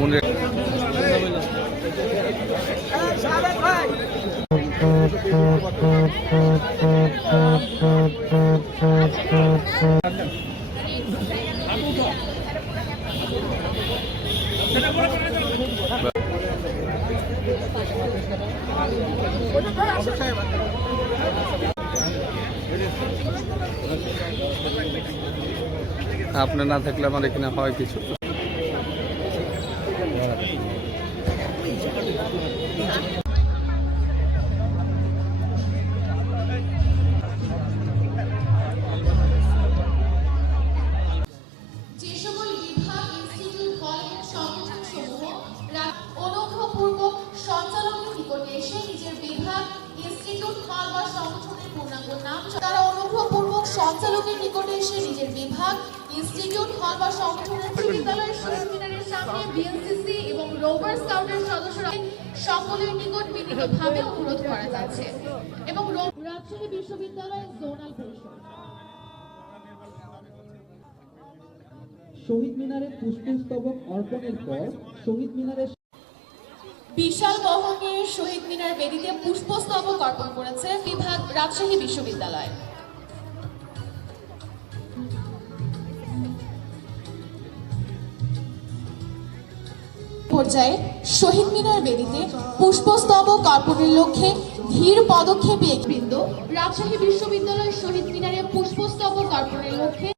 মনে আপনার না থাকলে আমার এখানে হয় কিছু যে সকল বিভাগ ইনস্টিটিউট কলেজ সংগঠন সমূহ অনুগ্রহপূর্বক সঞ্চালকের নিকটে এসে নিজের বিভাগ ইনস্টিটিউট হল বা সংগঠনের পূর্ণাঙ্গ নাম তারা অনুগ্রহপূর্বক সঞ্চালকের নিকটে এসে নিজের বিভাগ ইনস্টিটিউট হল বা সংগঠনের বিদ্যালয়ের শহীদ মিনারের সামনে বিএনসিসি এবং রোভার স্কাউটের সদস্যরা সকলের নিকট বিনীতভাবে অনুরোধ করা যাচ্ছে। এবং রাজশাহী বিশ্ববিদ্যালয়ের জোনাল পরিষদ। শহীদ মিনারে পুষ্পস্তবক অর্পণের পর শহীদ মিনারের বিশাল বহনের শহীদ মিনার বেদিতে পুষ্পস্তবক অর্পণ করেছে বিভাগ রাজশাহী বিশ্ববিদ্যালয়। পর্যায়ে শহীদ মিনার বেদিতে পুষ্পস্তবক অর্পণের লক্ষ্যে ধীর পদক্ষেপে বৃন্দ রাজশাহী বিশ্ববিদ্যালয়ের শহীদ মিনারে পুষ্পস্তবক অর্পণের লক্ষ্যে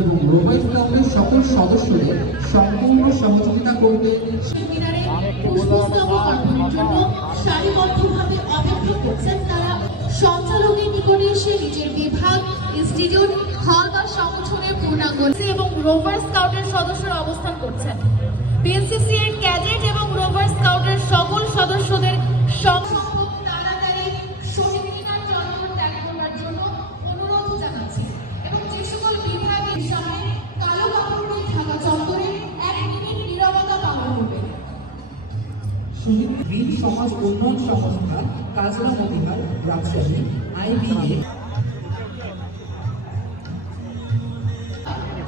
এবং রোভাইট ক্লাবের সকল সদস্যদের সম্পূর্ণ সহযোগিতা করতে মিনারে পুষ্পস্তবক অর্পণের জন্য সারিবদ্ধভাবে অপেক্ষা করছেন তারা। সঞ্চালকের নিকটে এসে নিজের বিভাগ ইনস্টিটিউট হল বা সংগঠনের পূর্ণাঙ্গ এবং রোভার স্কাউটের সদস্যরা অবস্থান করছেন। বিএনসিসি এর ক্যাডেট এবং রোভার স্কাউটের সকল সদস্যদের শহীদ বীর সমাজ উন্নয়ন সংস্থা কাজলা মতিহার রাজশাহী, আইবিএ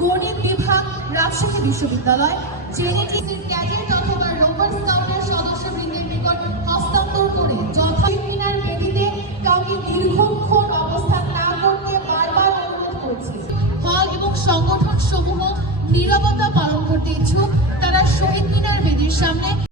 গণিত বিভাগ, রাজশাহী বিশ্ববিদ্যালয় জেনেটিক ক্যাডেট অথবা রোভার স্কাউটের সদস্যবৃন্দের নিকট হস্তান্তর করে যথাযথ মিনার বেদিতে কাউকে দীর্ঘক্ষণ অবস্থান না করতে বারবার অনুরোধ করছি। হল এবং সংগঠন সমূহ নিরবতা পালন করতে ইচ্ছুক, তারা শহীদ মিনার বেদির সামনে